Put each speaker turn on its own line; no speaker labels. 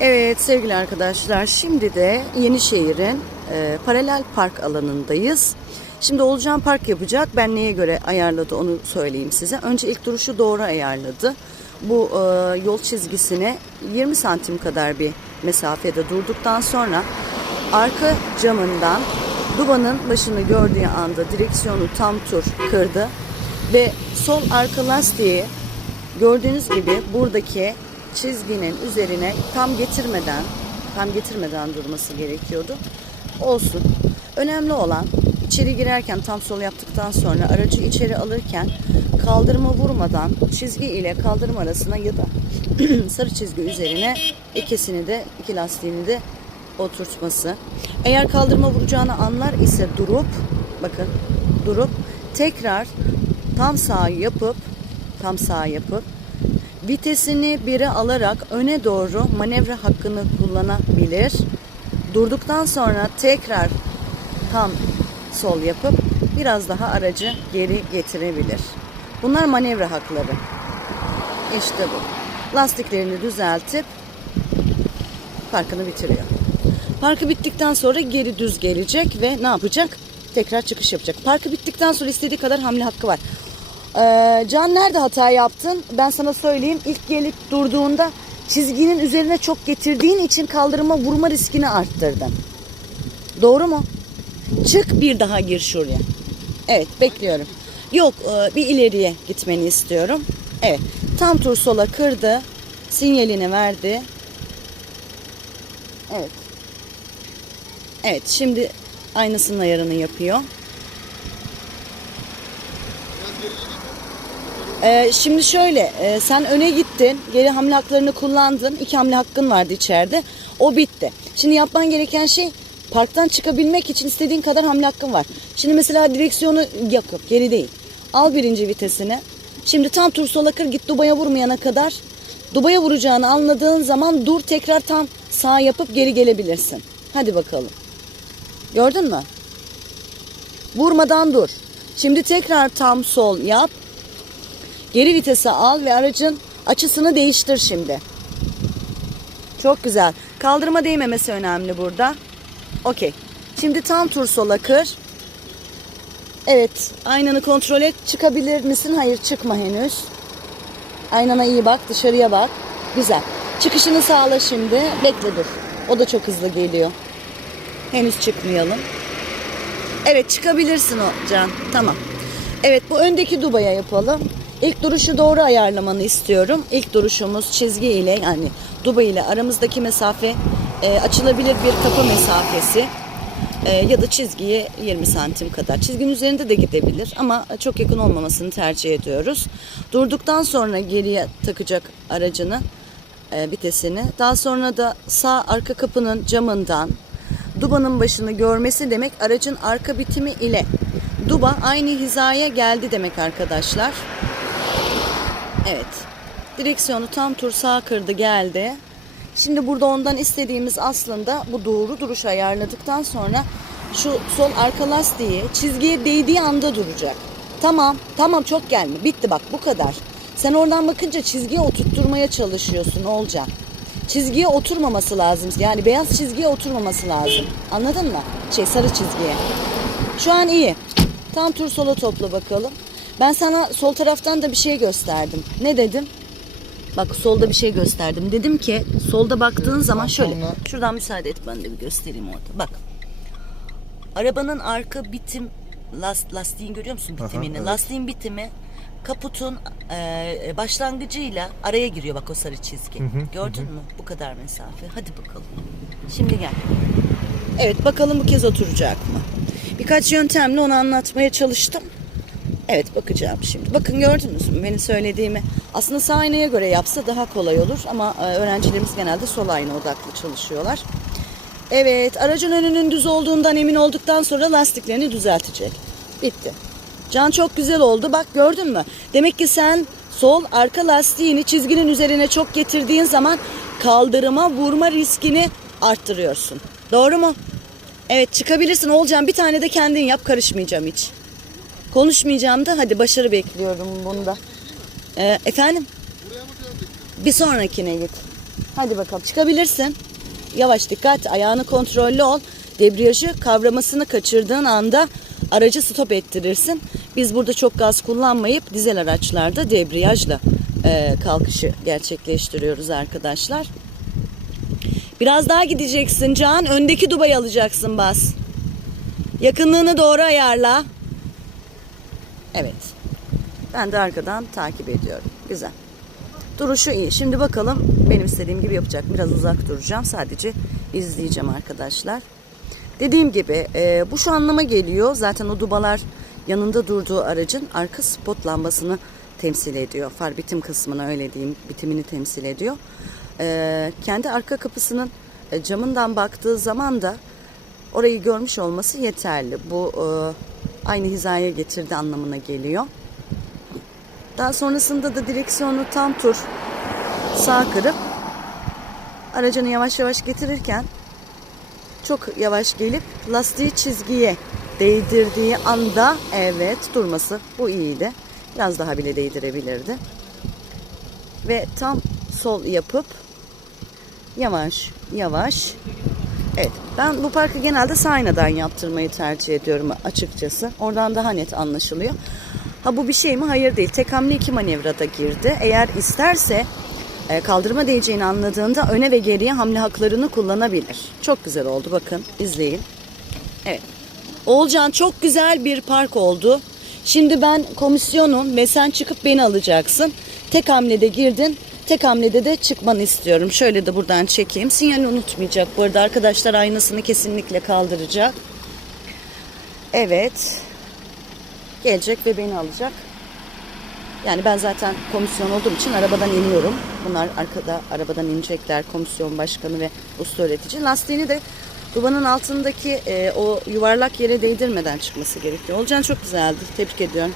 Evet sevgili arkadaşlar şimdi de Yenişehir'in e, paralel park alanındayız. Şimdi Olcan Park yapacak. Ben neye göre ayarladı onu söyleyeyim size. Önce ilk duruşu doğru ayarladı. Bu e, yol çizgisine 20 santim kadar bir mesafede durduktan sonra arka camından dubanın başını gördüğü anda direksiyonu tam tur kırdı ve sol arka lastiği Gördüğünüz gibi buradaki çizginin üzerine tam getirmeden tam getirmeden durması gerekiyordu. Olsun. Önemli olan içeri girerken tam sol yaptıktan sonra aracı içeri alırken kaldırıma vurmadan çizgi ile kaldırım arasına ya da sarı çizgi üzerine ikisini de iki lastiğini de oturtması. Eğer kaldırıma vuracağını anlar ise durup bakın durup tekrar tam sağ yapıp tam sağ yapıp vitesini bire alarak öne doğru manevra hakkını kullanabilir. Durduktan sonra tekrar tam sol yapıp biraz daha aracı geri getirebilir. Bunlar manevra hakları. İşte bu. Lastiklerini düzeltip parkını bitiriyor. Parkı bittikten sonra geri düz gelecek ve ne yapacak? Tekrar çıkış yapacak. Parkı bittikten sonra istediği kadar hamle hakkı var. Ee, Can nerede hata yaptın? Ben sana söyleyeyim. İlk gelip durduğunda çizginin üzerine çok getirdiğin için kaldırıma vurma riskini arttırdın. Doğru mu? Çık bir daha gir şuraya. Evet bekliyorum. Yok e, bir ileriye gitmeni istiyorum. Evet tam tur sola kırdı. Sinyalini verdi. Evet. Evet şimdi aynısının ayarını yapıyor. Ee, şimdi şöyle, e, sen öne gittin, geri hamle haklarını kullandın, iki hamle hakkın vardı içeride, o bitti. Şimdi yapman gereken şey, parktan çıkabilmek için istediğin kadar hamle hakkın var. Şimdi mesela direksiyonu yok yok, geri değil. Al birinci vitesini, şimdi tam tur sola kır, git Dubai'ye vurmayana kadar, Dubai'ye vuracağını anladığın zaman dur tekrar tam sağ yapıp geri gelebilirsin. Hadi bakalım. Gördün mü? Vurmadan dur. Şimdi tekrar tam sol yap. Geri vitese al ve aracın açısını değiştir şimdi. Çok güzel. Kaldırıma değmemesi önemli burada. Okey. Şimdi tam tur sola kır. Evet. Aynanı kontrol et. Çıkabilir misin? Hayır çıkma henüz. Aynana iyi bak. Dışarıya bak. Güzel. Çıkışını sağla şimdi. Bekle dur. O da çok hızlı geliyor. Henüz çıkmayalım. Evet çıkabilirsin o Can. Tamam. Evet bu öndeki dubaya yapalım. İlk duruşu doğru ayarlamanı istiyorum. İlk duruşumuz çizgi ile yani duba ile aramızdaki mesafe e, açılabilir bir kapı mesafesi e, ya da çizgiye 20 santim kadar. Çizginin üzerinde de gidebilir ama çok yakın olmamasını tercih ediyoruz. Durduktan sonra geriye takacak aracını e, vitesini. Daha sonra da sağ arka kapının camından dubanın başını görmesi demek aracın arka bitimi ile duba aynı hizaya geldi demek arkadaşlar. Evet. Direksiyonu tam tur sağa kırdı geldi. Şimdi burada ondan istediğimiz aslında bu doğru duruş ayarladıktan sonra şu sol arka lastiği çizgiye değdiği anda duracak. Tamam, tamam çok gelme. Bitti bak bu kadar. Sen oradan bakınca çizgiye oturtturmaya çalışıyorsun olacak. Çizgiye oturmaması lazım. Yani beyaz çizgiye oturmaması lazım. Anladın mı? Şey sarı çizgiye. Şu an iyi. Tam tur sola topla bakalım. Ben sana sol taraftan da bir şey gösterdim. Ne dedim? Bak solda bir şey gösterdim. Dedim ki solda baktığın zaman şöyle. Şuradan müsaade et ben de bir göstereyim orada. Bak. Arabanın arka bitim last, lastiğin görüyor musun bitimini?
evet.
Lastiğin bitimi kaputun e, başlangıcıyla araya giriyor bak o sarı çizgi. Gördün mü? Bu kadar mesafe. Hadi bakalım. Şimdi gel. Evet bakalım bu kez oturacak mı? Birkaç yöntemle onu anlatmaya çalıştım. Evet bakacağım şimdi. Bakın gördünüz mü benim söylediğimi? Aslında sağ aynaya göre yapsa daha kolay olur ama e, öğrencilerimiz genelde sol ayna odaklı çalışıyorlar. Evet aracın önünün düz olduğundan emin olduktan sonra lastiklerini düzeltecek. Bitti. Can çok güzel oldu. Bak gördün mü? Demek ki sen sol arka lastiğini çizginin üzerine çok getirdiğin zaman kaldırıma vurma riskini arttırıyorsun. Doğru mu? Evet çıkabilirsin Olcan. Bir tane de kendin yap karışmayacağım hiç. Konuşmayacağım da hadi başarı bekliyorum bunda. Ee, efendim? Bir sonrakine git. Hadi bakalım çıkabilirsin. Yavaş dikkat ayağını kontrollü ol. Debriyajı kavramasını kaçırdığın anda aracı stop ettirirsin. Biz burada çok gaz kullanmayıp dizel araçlarda debriyajla e, kalkışı gerçekleştiriyoruz arkadaşlar. Biraz daha gideceksin Can. Öndeki dubayı alacaksın bas. Yakınlığını doğru ayarla. Evet. Ben de arkadan takip ediyorum. Güzel. Duruşu iyi. Şimdi bakalım benim istediğim gibi yapacak. Biraz uzak duracağım. Sadece izleyeceğim arkadaşlar. Dediğim gibi e, bu şu anlama geliyor. Zaten o dubalar yanında durduğu aracın arka spot lambasını temsil ediyor. Far bitim kısmını öyle diyeyim. Bitimini temsil ediyor. E, kendi arka kapısının e, camından baktığı zaman da orayı görmüş olması yeterli. Bu e, aynı hizaya getirdi anlamına geliyor. Daha sonrasında da direksiyonu tam tur sağ kırıp aracını yavaş yavaş getirirken çok yavaş gelip lastiği çizgiye değdirdiği anda evet durması bu iyiydi. Biraz daha bile değdirebilirdi. Ve tam sol yapıp yavaş yavaş Evet ben bu parkı genelde sağ aynadan yaptırmayı tercih ediyorum açıkçası. Oradan daha net anlaşılıyor. Ha bu bir şey mi? Hayır değil. Tek hamle iki manevrada girdi. Eğer isterse e, kaldırıma değeceğini anladığında öne ve geriye hamle haklarını kullanabilir. Çok güzel oldu bakın izleyin. Evet. Oğulcan çok güzel bir park oldu. Şimdi ben komisyonum ve sen çıkıp beni alacaksın. Tek hamlede girdin. Tek hamlede de çıkmanı istiyorum. Şöyle de buradan çekeyim. Sinyali unutmayacak. Bu arada arkadaşlar aynasını kesinlikle kaldıracak. Evet. Gelecek ve beni alacak. Yani ben zaten komisyon olduğum için arabadan iniyorum. Bunlar arkada arabadan inecekler. Komisyon başkanı ve usta öğretici. Lastiğini de dubanın altındaki e, o yuvarlak yere değdirmeden çıkması gerekiyor. Olcan çok güzeldi. Tebrik ediyorum.